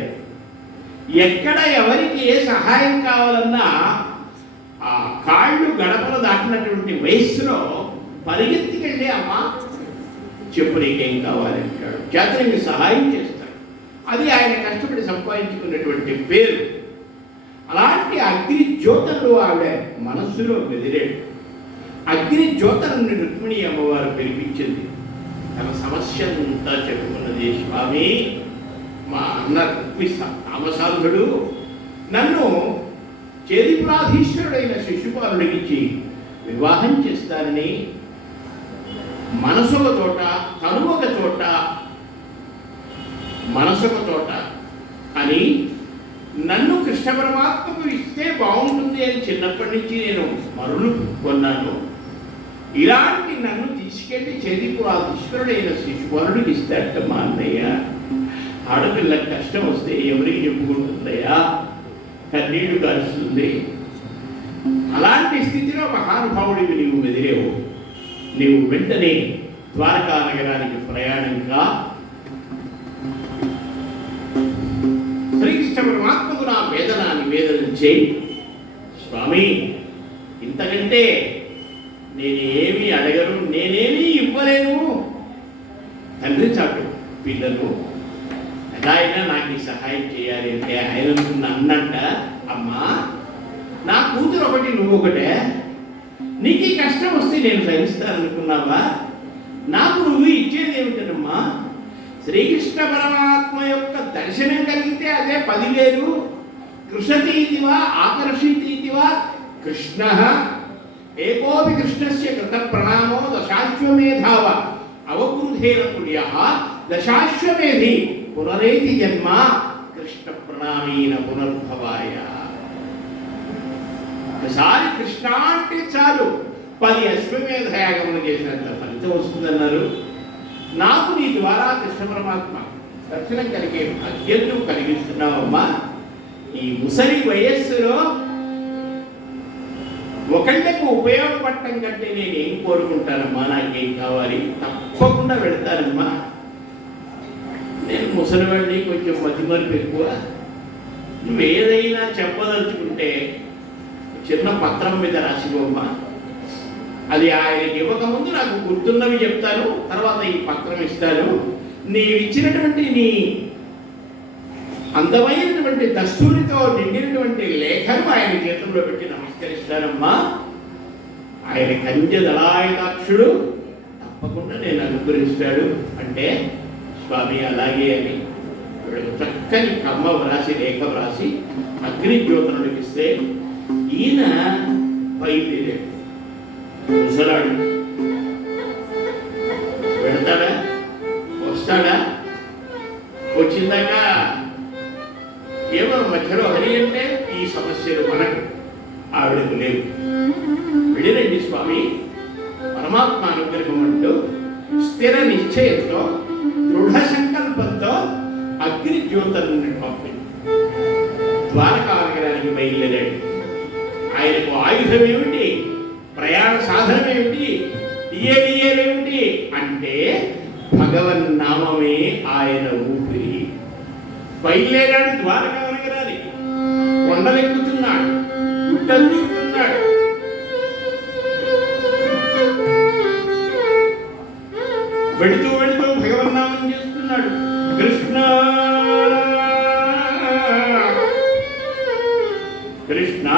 ఎక్కడ ఎవరికి ఏ సహాయం కావాలన్నా ఆ కాళ్ళు గడపలు దాటినటువంటి వయస్సులో పరిగెత్తికెళ్ళి అమ్మా చెప్పు నీకేం కావాలి అంటాడు. చేతనికి సహాయం చేస్తాడు. అది ఆయన కష్టపడి సంపాదించుకున్నటువంటి పేరు. అలాంటి అగ్ని జ్యోతనుడు ఆవిడ మనస్సులో వెదిరాడు. అగ్ని జ్యోతనుని రుక్మిణి అమ్మవారు పిలిపించింది. తన సమస్య అంతా చెప్పుకున్నది. స్వామి, మా అన్న రుక్మి తామసాధుడు నన్ను చేదిపురాధీశ్వరుడైన శిశుపాలుడికిచ్చి వివాహం చేస్తానని మనసొక తోట, తనువొక తోట, మనసొక తోట అని నన్ను కృష్ణ పరమాత్మకు ఇస్తే బాగుంటుంది అని చిన్నప్పటి నుంచి నేను మరులు కొన్నాను. ఇలాంటి నన్ను తీసుకెళ్ళి చేదిపురాధీశ్వరుడైన శిశుపాలుడికి ఇస్తాడట మా అన్నయ్య. ఆడపిల్లకి కష్టం వస్తే ఎవరికి చెప్పుకుంటుందయ్యా, కన్నీళ్లు కారుస్తుంది. అలాంటి స్థితిలో మహానుభావుడివి నీవు మెదిలేవు. నీవు వెంటనే ద్వారకా నగరానికి ప్రయాణంగా శ్రీకృష్ణ పరమాత్మకు నా వేదన నివేదన చేయి. స్వామి, ఇంతకంటే నేనేమీ అడగను, నేనేమీ ఇవ్వలేను. తండ్రి చాటు పిల్లలు ఎలా అయినా నాకు ఈ సహాయం చేయాలి అంటే ఆయన అన్నంట, అమ్మా నా కూతురు ఒకటి నువ్వు ఒకటే, నీకు ఈ కష్టం వస్తే నేను సహిస్తాననుకున్నావా? నాకు నువ్వు ఇచ్చేది ఏమిటనమ్మా? శ్రీకృష్ణ పరమాత్మ యొక్క దర్శనం కలిగితే అదే 10,000. కృషతీతివా ఆకర్షితీతివా కృష్ణ ఏకోపి కృష్ణస్య కృత ప్రణామో దశాశ్వమేధావ అవబృధేన పుణ్య దశాశ్వమేధి పునరేతి జన్మ కృష్ణ ప్రణామీన పునర్భవాయ. ఒకసారి కృష్ణ అంటే చాలు 10 అశ్వమేధ యాగములు చేసినంత ఫలితం వస్తుందన్నారు. నాకు నీ ద్వారా కృష్ణ పరమాత్మ దర్శనం కలిగే భాగ్యం నువ్వు కలిగిస్తున్నావమ్మా. ఈ ముసలి వయస్సులో ఒకళ్ళకు ఉపయోగపడటం కంటే నేనేం కోరుకుంటానమ్మా? నాకేం కావాలి? తప్పకుండా పెడతానమ్మా. నేను ముసలివాడిని, కొంచెం మతిమరుపు ఎక్కువ. నువ్వు ఏదైనా చెప్పదలుచుకుంటే చిన్న పత్రం మీద రాసిపోమ్మా. అది ఆయనకి ఇవ్వకముందు నాకు గుర్తున్నవి చెప్తాను, తర్వాత ఈ పత్రం ఇస్తాను. నీవు ఇచ్చినటువంటి నీ అందమైనటువంటి దస్తూరితో నిండినటువంటి లేఖను ఆయన చేతుల్లో పెట్టి నమస్కరిస్తానమ్మా. ఆయన కంజదళాయుధాక్షుడు, తప్పకుండా నేను అనుగ్రహిస్తాడు అంటే, స్వామి అలాగే అని చక్కని కమ్మ వ్రాసి లేఖ వ్రాసి అగ్నిజ్యోతనుడికి ఇస్తే ఈయన బయలుదేరాడు. ముసలాడు వెళ్తాడా, వస్తాడా? వచ్చిందాక ఏమో మధ్యలో హరి అంటే ఈ సమస్యలు మనకు ఆవిడకు లేవు. వెళ్ళిరండి స్వామి, పరమాత్మ అనుగ్రహం అంటూ స్థిర నిశ్చయంతో దృఢ సంకల్పంతో అగ్ని జ్యోతులను పంపి ద్వారకా నగరానికి బయలుదేరాడు. ఆయనకు ఆయుధం ఏమిటి, ప్రయాణ సాధనం ఏమిటి, ఏమిటి అంటే భగవన్నామమే ఆయన ఊపిరి. బయలుదేరాడు ద్వారకా నగరానికి. కొండలెక్కుతున్నాడు, గుట్టలు దిగుతున్నాడు. వెళుతూ వెళుతూ భగవన్నామం చేస్తున్నాడు. కృష్ణ కృష్ణ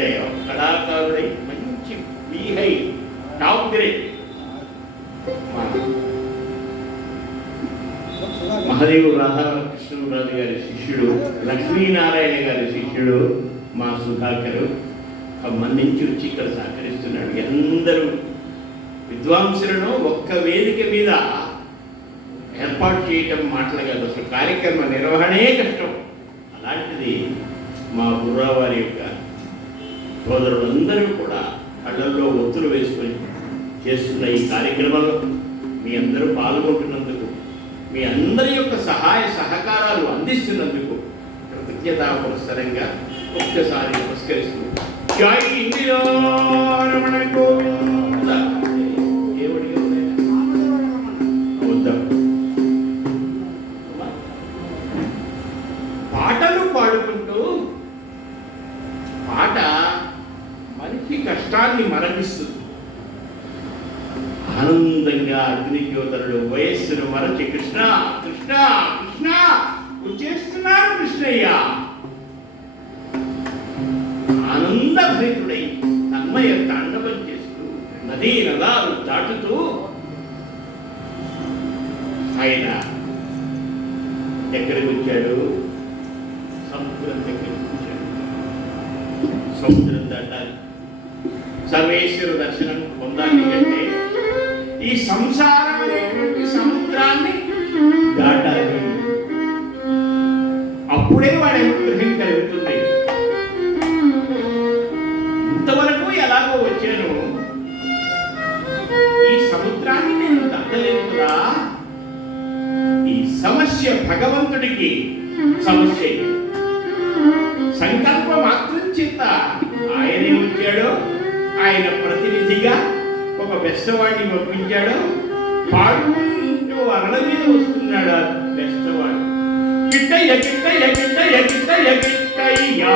ఇక్కడే కళాకారుడై మంచి హై టాప్ గ్రేడ్ మహదేవు రాధాకృష్ణరాజు గారి శిష్యుడు, లక్ష్మీనారాయణ గారి శిష్యుడు మా సుధాకరు ఖమ్మం నుంచి వచ్చి ఇక్కడ సహకరిస్తున్నాడు. ఎందరూ విద్వాంసులను ఒక్క వేదిక మీద ఏర్పాటు చేయటం మాటలు కాదు, అసలు కార్యక్రమ నిర్వహణే కష్టం. అలాంటిది మా బుర్రావారి యొక్క సోదరులందరూ కూడా కళ్ళల్లో ఒత్తులు వేసుకొని చేస్తున్న ఈ కార్యక్రమంలో మీ అందరూ పాల్గొంటున్నందుకు, మీ అందరి యొక్క సహాయ సహకారాలు అందిస్తున్నందుకు కృతజ్ఞతా పురస్సరంగా ఒక్కసారి నమస్కరిస్తూ జై ఇందిరా రమణ గోవింద. పాటలు పాడుకుంటూ, పాట మనిషి కష్టాన్ని మరణిస్తుంది. ఆనందంగా అగ్నిజ్యోతరుడు వయస్సును మరచి కృష్ణ కృష్ణ కృష్ణ వచ్చేస్తున్నాను కృష్ణయ్య ఆనందభరితుడై తన్మయ తాండవం చేస్తూ నదీ నదాలు దాటుతూ ఆయన ఎక్కడికి వచ్చాడు? సముద్రం దగ్గరికి వచ్చాడు. సముద్రం దాటాలి, సర్వేశ్వరు దర్శనం పొందాలి అంటే ఈ సంసారం అనేటువంటి సముద్రాన్ని దాటాలి. అప్పుడే వాడి అనుగ్రహం కలుగుతుంది. ఇంతవరకు ఎలాగో వచ్చాను, ఈ సముద్రాన్ని నేను దాటలేను కదా. ఈ సమస్య భగవంతుడికి సమస్య. సంకల్ప మాత్రం చేత ఆయనే వచ్చాడు. ఆయన ప్రతినిధిగా ఒక బెస్తవాడిని పంపించాడు. పాడుకుంటూ అరల మీద వస్తున్నాడు ఆ బెస్తవాడు. గిట్టయ్య గిట్టయ్య గిట్టయ్య గిట్టయ్య గిట్టయ్యా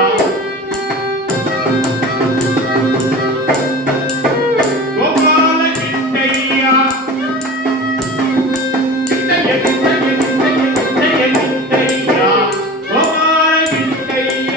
గోపాల గిట్టయ్యా గిట్టయ్య గిట్టయ్య గిట్టయ్య గిట్టయ్య గిట్టయ్యా గోపాల గిట్టయ్యా.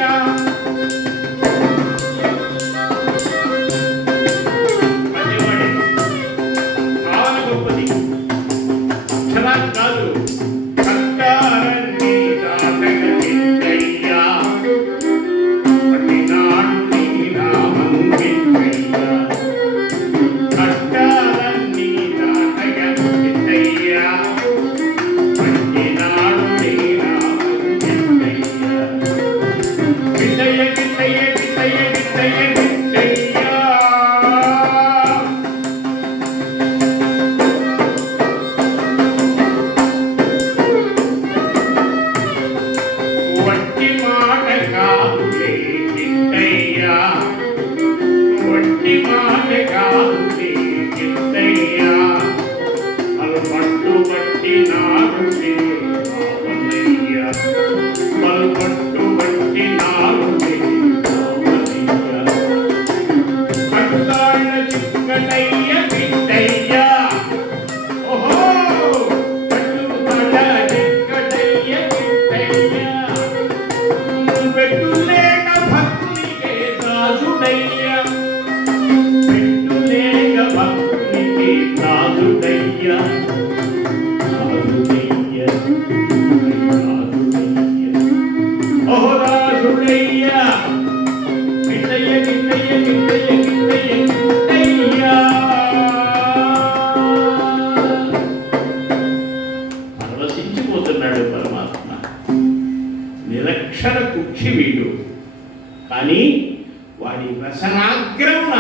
పరవశించిపోతున్నాడు పరమాత్మ. నిరక్షర కుక్షి వీడు, కానీ వాడి వ్యసనాగ్రమున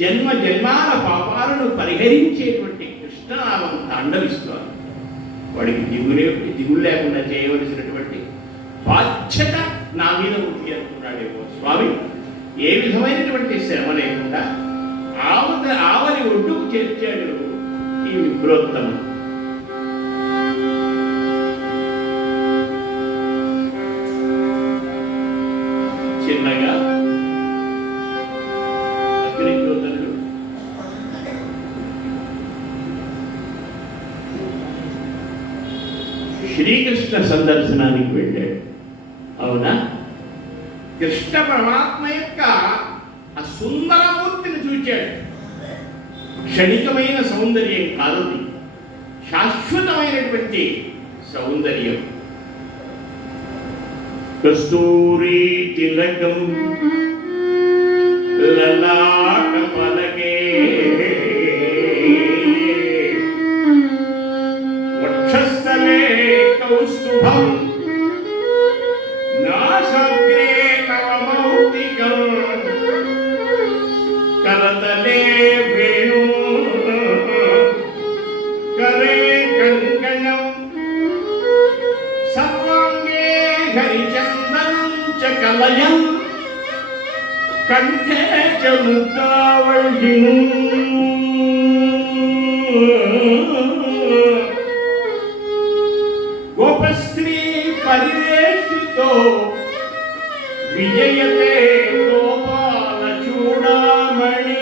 జన్మ జన్మాల పాపాలను పరిహరించేటువంటి కృష్ణనామం తాండవిస్తున్నారు. వాడికి దిగులు లేకుండా చేయవలసినటువంటి బాధ్యత నా మీద ఉంది అనుకున్నాడేమో స్వామి. ఏ విధమైనటువంటి శ్రమ లేకుండా ఆవలి ఒడ్డుకు చేర్చాడు ఈ విప్రోత్తమం. చిన్నగా అగ్నిజ్యోతులు శ్రీకృష్ణ సందర్శనానికి వెళ్ళాడు. అవునా? కృష్ణ పరమాత్మ యొక్క సుందరమూర్తిని చూచాడు. క్షణికమైన సౌందర్యం కాదు, శాశ్వతమైనటువంటి సౌందర్యం. కస్తూరి తిలకం లలాట ఫలకే వక్షస్థలే కౌస్తుభం నాసాగ్రే నవమౌక్తికం కరతలే వేణు కరే కంకణం సర్వాంగే హరిచందనం చ కలయం కంఠే చ ముక్తావళిం గోపస్త్రీ పరివేష్టితో విజయతే గోపాల చూడామణి.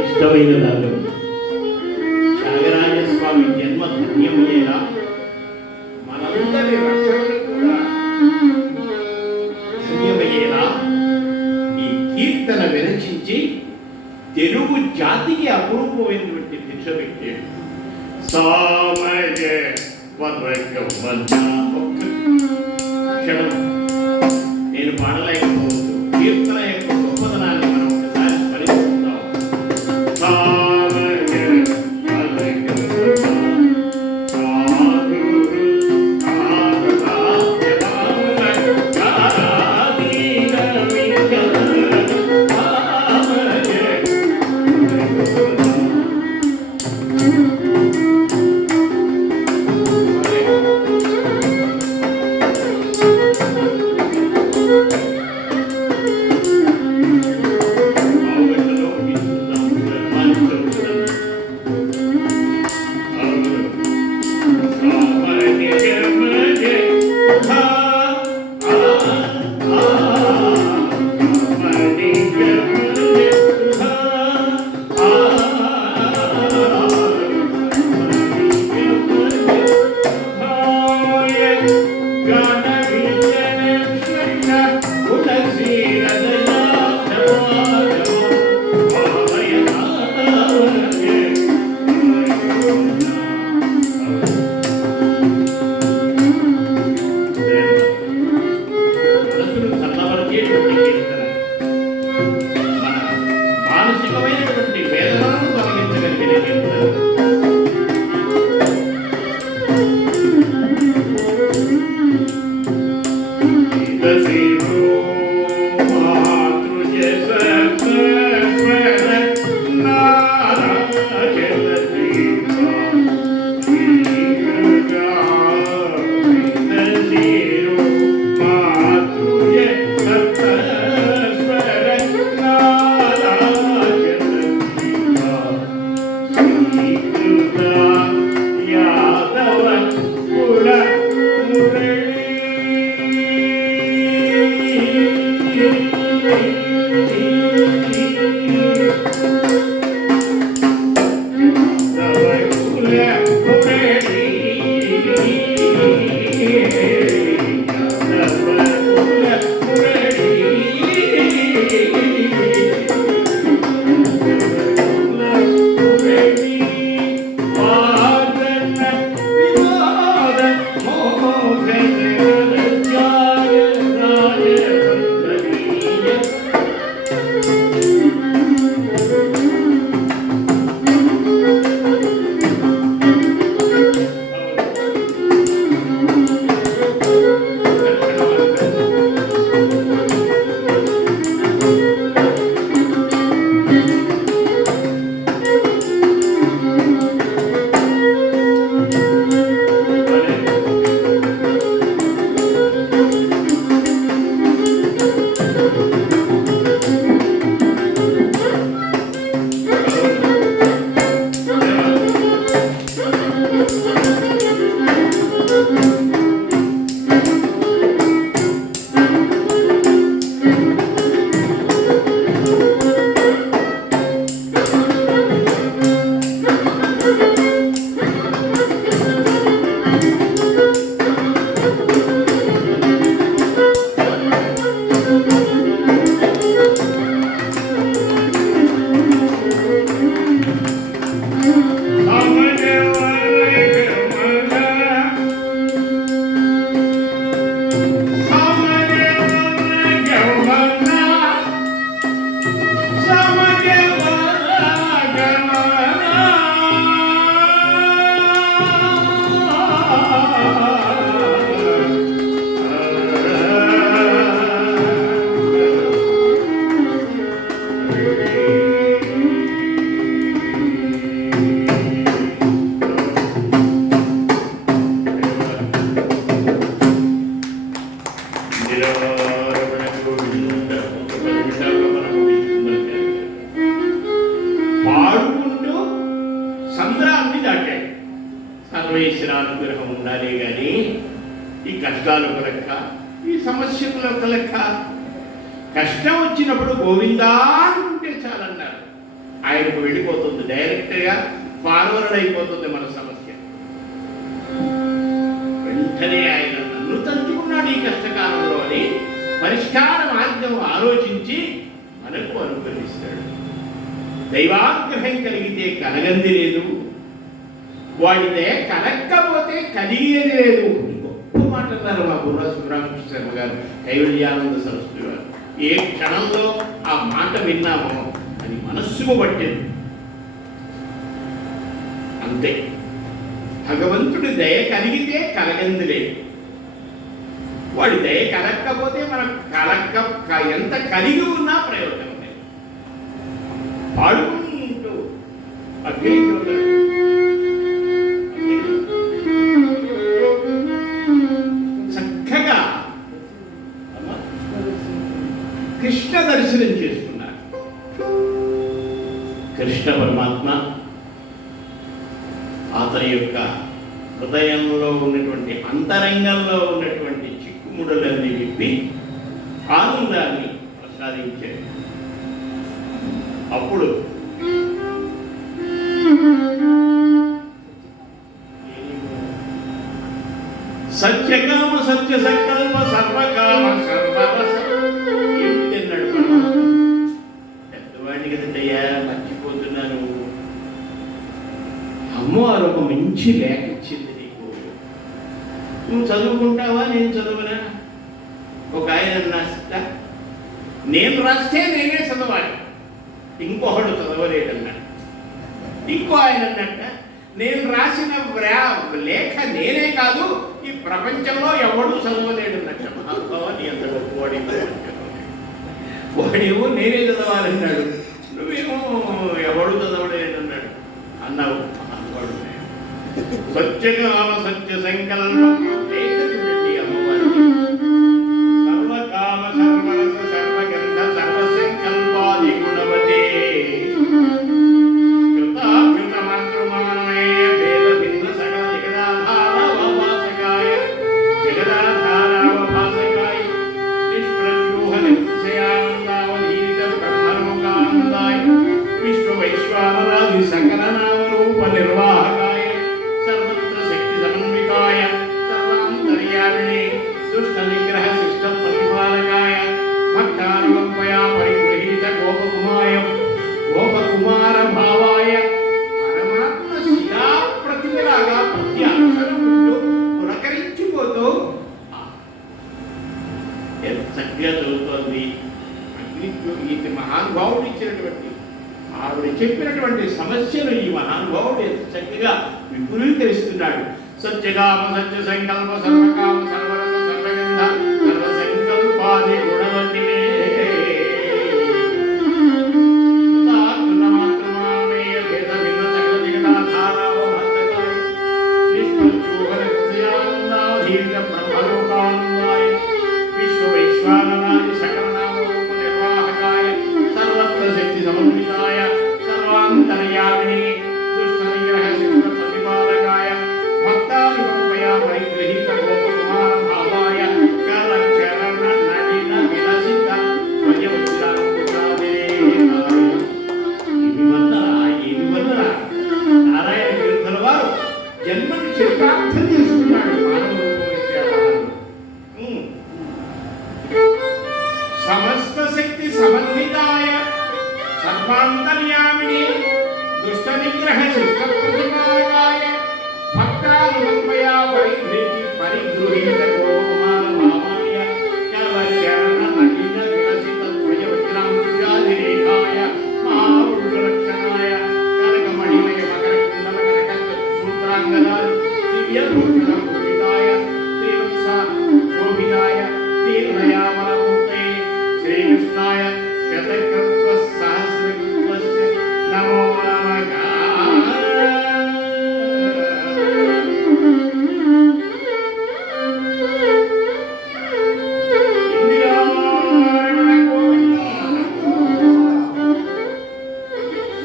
ఇష్టమైన రాగం త్యాగరాజస్వామి జన్మ ధన్యమయ్యేలా మనందరి రక్షణ కూడా ధన్యమయ్యేలా ఈ కీర్తన విరచించి తెలుగు జాతికి అపరూపమైనటువంటి భిక్ష పెట్టాడు. సామయ వర్గం ఒక్క క్షణం నేను పాడలేకపోవచ్చు. కీర్తన యొక్క గొప్పదనాన్ని మనం ఒకసారి స్మరిస్తున్నాం. సర్వేశ్వరానుగ్రహం ఉండాలి కానీ ఈ కష్టాలకు లెక్క, ఈ సమస్యలకు లెక్క. కష్టం వచ్చినప్పుడు గోవిందా అనుకుంటే చాలన్నారు. ఆయనకు వెళ్ళిపోతుంది, డైరెక్ట్గా ఫార్వర్డ్ అయిపోతుంది మన సమస్య. వెంటనే ఆయన నన్ను తలుచుకున్నాడు ఈ కష్టకాలంలో అని పరిష్కార మార్గం ఆలోచించి మనకు అనుగ్రహిస్తాడు. దైవానుగ్రహం కలిగితే కలగంది లేదు, వాడిదే కలక్కపోతే కలిగేది లేదు. గొప్ప మాట అన్నారు మా బుర్రా సుబ్రహ్మణ్య శర్మ గారు, కైవల్యానంద సరస్వతి గారు. ఏ క్షణంలో ఆ మాట విన్నామో అది మనస్సుకు పట్టింది. అంతే, భగవంతుడి దయ కలిగితే కలగంది లేదు, వాడి దయ కలక్కపోతే మనం ఎంత కలిగి ఉన్నా ప్రయోజనం లేదు. పాడుకుంటూ చక్కగా కృష్ణ దర్శనం చేసుకున్నారు. కృష్ణ పరమాత్మ అతని యొక్క హృదయంలో ఉన్నటువంటి అంతరంగంలో ఉన్నటువంటి చిక్కుముడులన్నీ విప్పి ఆనందాన్ని ప్రసాదించాడు. అప్పుడు సత్యకామ సత్య సంకల్ప సర్వకామ సర్వరస ఏమి తిన్నాడు పరమాత్మ. పెద్దవాడిని కదయ్యా, మర్చిపోతున్నాను. అమ్మవారు ఒక మంచి లేఖ ఇచ్చింది నీకు, నువ్వు చదువుకుంటావా నేను చదువునా? ఒక ఆయన రాస్త, నేను రాస్తే నేనే చదవాలి, ఇంకొకడు చదవలేడన్నాడు. ఇంకో ఆయన అన్నట్ట, నేను రాసిన లేఖ నేనే కాదు ఈ ప్రపంచంలో ఎవడు చదవలేడన్నట్ట. మహాభావాన్ని ఎంత గొప్పవాడి, వాడేమో నేనే చదవాలన్నాడు, నువ్వేమో ఎవడు చదవలేడన్నాడు అన్నావు. సత్యకామ సత్య సంకల్పం లేఖటువంటి అమ్మవారికి సర్వకామ సర్వరస సర్వగంధ సర్వసంకల్పాది గుణవతే కృతాకృత మాతృమానమేయ భేద భిన్న సకల జగదాధారావభాసకాయ జగదాధారావభాసకాయ నిష్ప్రద్యూహ నిశ్చయానందావధీత బ్రహ్మలోకానందాయ విశ్వవైశ్వానరాది సకల నామరూప నిర్వాహకాయ సర్వత్ర శక్తి సమన్వితాయ సర్వాంతర్యామినే దుష్ట నిగ్రహ శిష్ట పరిపాలకాయ భక్తానుకంపయా పరిగృహీత గోపకుమార భావాయ పరమాత్మ శిలా ప్రతిమలాగా ప్రతి అక్షరం పులకరించిపోతూ ఎంత చక్కగా చదువుతోంది. ఈ మహానుభావుడు ఇచ్చినటువంటి, ఆవిడ చెప్పినటువంటి సమస్యను ఈ మహానుభావుడు ఎంత చక్కగా విపులీకరిస్తున్నాడు. సత్యకామ సత్య సంకల్ప సర్వకామ సర్వరస సర్వగంధ సర్వసంకల్పాది గుణవతి మాతృమామేయ భేద భిన్న సకల జగదాధారావభాసకాయ నిష్ప్రద్యూహ నిశ్చయానందావధీత బ్రహ్మలోకానందాయ విశ్వవైశ్వానరాది సకల నామరూప నిర్వాహకాయ సర్వత్ర శక్తి సమన్వితాయ సర్వాంతర్యామిని దుష్ట నిగ్రహ శిష్ట ప్రతిపాలకాయ భక్తానుకంపయా పరిగృహీత గోపకుమార భావాయ కరచరణ నడిన విలసిత వయవజ్రాంకుశాదేవాయ. ఏమి వన్నరా నారాయణ తీర్థుల వారు జన్మని చరితార్థం చేసుకున్నాడు. మానవ సమస్త శక్తి సమన్వితాయ సర్వాంతర్యామిని దుష్ట నిగ్రహ శిష్ట ప్రతిపాలకాయ భక్తానుకంపయా పరిగృహీత గోపకుమార భావాయ కరచరణ నడిన విలసిత వయవజ్రాంకుశాదేవాయ మహాపురుషలక్షణాయ కనకమణిమయ మకర కుండల కనక సూత్రాంగదాయ దివ్యభూషణ భూషితాయ శ్రీవత్స శోభితాయ దీర్ఘయామలమూర్తయే శ్రీకృష్ణాయ శతకృత్వ సహస్రకృత్వస్య నమో నమః.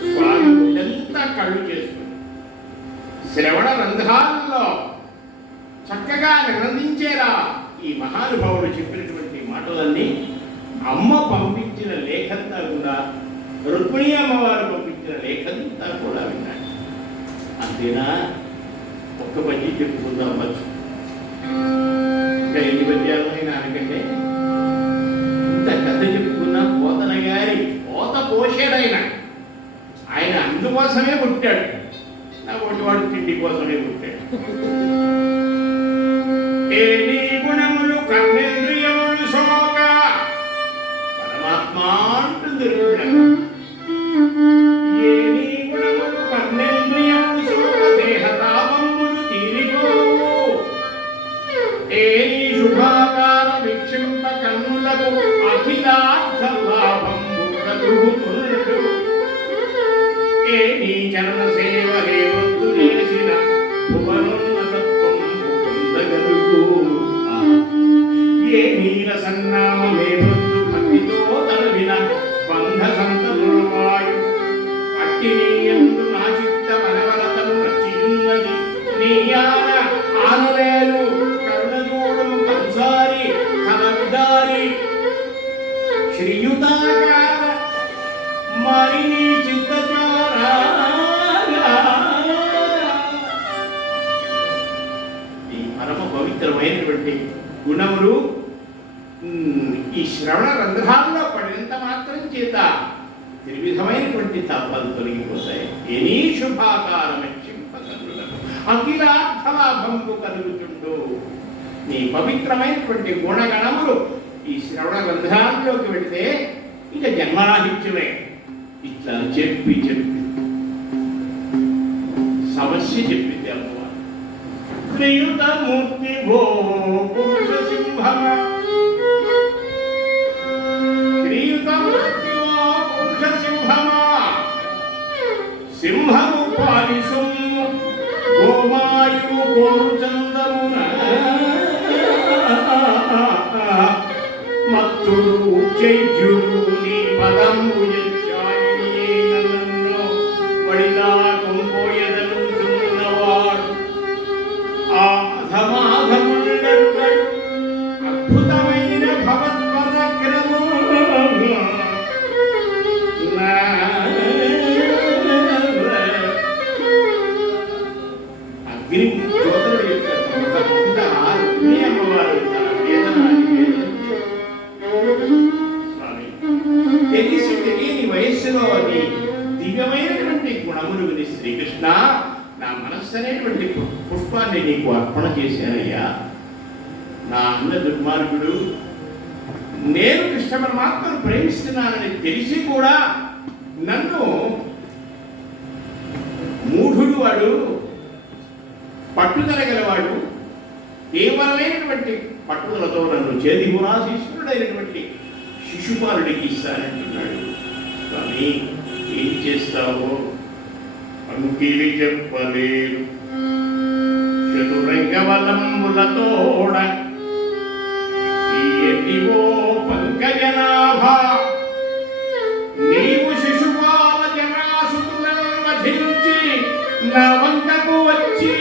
స్వామి ఎంత కళ్ళు చేసుకుని శ్రవణ రంధ్రాల్లో చక్కగా నినందించేలా ఈ మహానుభావుడు చెప్పినటువంటి మాటలన్నీ అమ్మ పంపించిన లేఖంతా కూడా, రుక్మిణి అమ్మవారు పంపించిన లేఖంతా కూడా విన్నాడు. అంతేనా? ఒక్క పద్యం చెప్పుకుందాం వచ్చు. ఇంకా ఎన్ని పద్యాలు అయినా అనకంటే ఇంత కథ చెప్పుకున్నా పోతన గారి పోత పోషేడైన ఆయన అందుకోసమే పుట్టాడు. నా వాడు తిండి కోసమే పుట్టాడు. ఏ నీ గుణములు కర్మేంద్రియములు సోక పరమాత్మ అంటుంది. ఏ నీ గుణములు కర్మేంద్రియములు సోక దేహతాపములు తీరిపోవు. ఏ నీ శుభాకార విక్షింప కన్నులకు అఖిలార్థ లాభంబు కలుగుతుండు. ఏ నీ చరణ సేవ రేవంతు చేసిన భువనోన్నతత్వం పొందగలుగు. ఏ నీల సన్నామమే వృద్ధు భక్తితో తలవిన బంధ సంతరువాయు. అట్టి నీయందు నా చిత్త మనవరతము నచ్చియున్నది. నీయాన ఆనలేరు కరుణగూడు కంసారి కలవిదారి శ్రీయుతాకార మరి నీ చిత్తచారా. ఈ పరమ పవిత్రమైనటువంటి గుణములు ఈ శ్రవణ రంధ్రాల్లో పడినంత మాత్రం చేత త్రివిధమైనటువంటి తాపాలు తొలగిపోతాయి. ఎనీ శుభాకారమక్షింపకరులకు అఖిలార్థలాభంకు కలుగుతుండు. నీ పవిత్రమైనటువంటి గుణగణములు ఈ శ్రవణ రంధ్రాల్లోకి వెళితే ఇక జన్మరాహిత్యమే. ఇట్లా చెప్పి చెప్పి సమస్య చెప్పింది అమ్మవారు. శ్రీయుతమూర్తి భో పురుష సింహమ, శ్రీయుతమూర్తి భో పురుష సింహమ, సింహము పాలిసొమ్ము గోమాయువు కోరు చందమున మత్తుడు ఉచ్చైద్యుడు నీ పదము వడిలా కొంపోయదనున్నవాడు ఆ అధమాధముండడు అద్భుతమైన భగవత్పరక్రము. అగ్ని జ్యోతుడు యొక్క అమ్మవారు తెలిసి తెలియని వయస్సులో అది దివ్యమైనటువంటి గుణములు విని శ్రీకృష్ణ, నా మనస్సు అనేటువంటి పుష్పాన్ని నీకు అర్పణ చేశానయ్యా. నా అన్న దుర్మార్గుడు, నేను కృష్ణ పరమాత్మను ప్రేమిస్తున్నానని తెలిసి కూడా నన్ను మూఢుడు, వాడు పట్టుదల గలవాడు, కేవలమైనటువంటి పట్టుదలతో నన్ను చేదిపురాశీశ్వరుడైనటువంటి శిశుపాలుడికి ఇస్తానంటున్నాడు. కానీ ఏం చేస్తావో అంకిలి చెప్పలేరు. చతురంగవలంబులతోడ ఎదివో పంకజనాభ, నీవు శిశుపాల జనాసుతులను వధించి నా వంకకు వచ్చి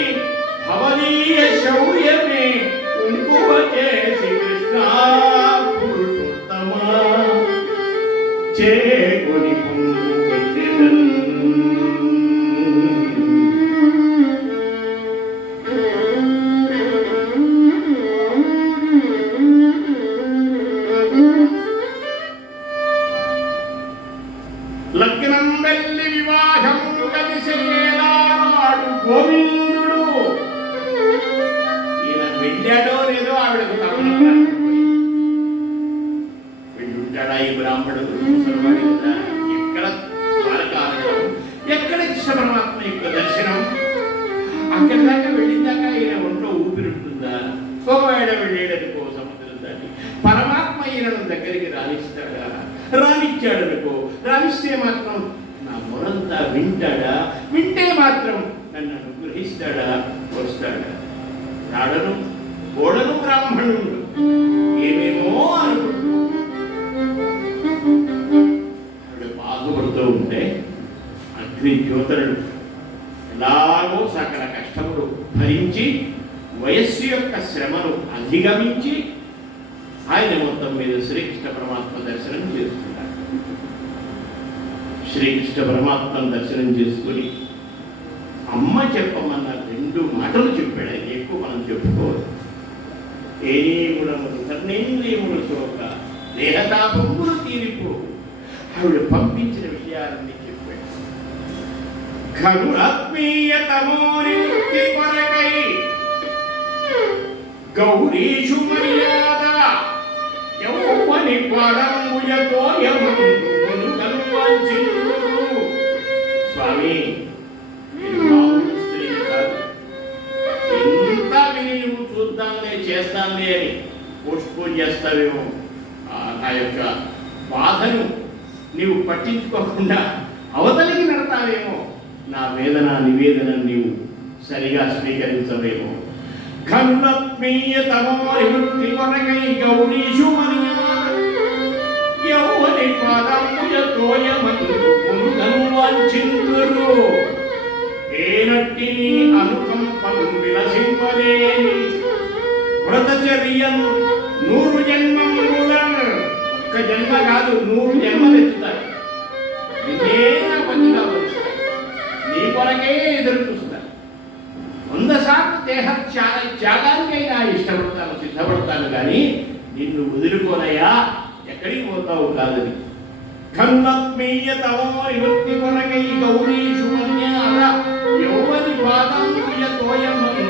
భవనీయ శౌర్యమే ఉంకువ చేసి కృష్ణ పురుషోత్తమా చేకొని లగ్నం వెళ్ళి వివాహములు కలిసేలాడు గోవిందుడు. ఈయన వెళ్ళాడో లేదో ఆవిడకు వెళ్ళుంటాడా ఈ బ్రాహ్మణుడు? ఎక్కడ ద్వారకానగరం, ఎక్కడ కృష్ణ పరమాత్మ యొక్క దర్శనం? అక్కడి దాకా వెళ్ళిందాకా ఈయన ఒంట్లో ఊపిరిఉంటుందా? సోమవాడ వెళ్ళేటనుకో సముద్రం దాటి పరమాత్మ ఈయనను దగ్గరికి రాణిస్తాడా? రాణించాడనుకో, రాణిస్తే మాత్రం నా మొరంతా వింటాడా? వింటే మాత్రం నన్ను అనుగ్రహిస్తాడా? వస్తాడా? రాడను ఓడను బ్రాహ్మణుడు ఏమేమో అనుకుంటూ బాధపడుతూ ఉంటే అగ్ని జ్యోతరుడు ఎలాగో సకల కష్టములు భరించి వయస్సు యొక్క శ్రమను అధిగమించి ఆయన మొత్తం మీద శ్రీకృష్ణ పరమాత్మ దర్శనం చేసుకున్నాడు. శ్రీకృష్ణ పరమాత్మను దర్శనం చేసుకుని అమ్మ చెప్పమన్న 2 మాటలు చెప్పాడు. ఆయన ఎక్కువ మనం చెప్పుకోవాలి. ఏనేముడములు కర్ణేంద్రియములు చోక దేహతాపములు తీరిపో, ఆవిడ పంపించిన విషయాలన్నీ చెప్పాడు. ఘనురాత్మీయతమోని ముక్తి కొరకై గౌరీషు మర్యాద యౌవని పరంబుజతో యమను కలువాంచిందు. స్వామి, స్త్రీ కాదు, ఎంత విని నువ్వు చూద్దాంలే చేస్తాంలే అని పోస్ట్పోన్ చేస్తావేమో, నా యొక్క బాధను నీవు పట్టించుకోకుండా అవతలికి నడతావేమో, నా వేదన నివేదన నీవు సరిగా స్వీకరించవేమో. ఘనురాత్మీయతమోని ముక్తి కొరకై గౌరీషు మర్యాద యౌవని పరంబుజతో యమను కలువాంచిందు. ఏనట్టి అనుకంపను విలసింపలేని వ్రతచర్యను 100 జన్మములను, ఒక్క జన్మ కాదు 100 జన్మలు ఎత్తుతారు. నిన్నే పనిగా వస్తారు, నీ కొరకే ఎదురు చూస్తారు. 100 సార్లు దేహ త్యాగానికైనా ఇష్టపడతాను, సిద్ధపడతాను, కానీ నిన్ను వదులుకోనయ్యా, ఎక్కడికి పోతావు కాదని. ఘనురాత్మీయతమో విముక్తి కొరకై గౌరీషు మర్యాద యౌవని పాదంబుజతో యమను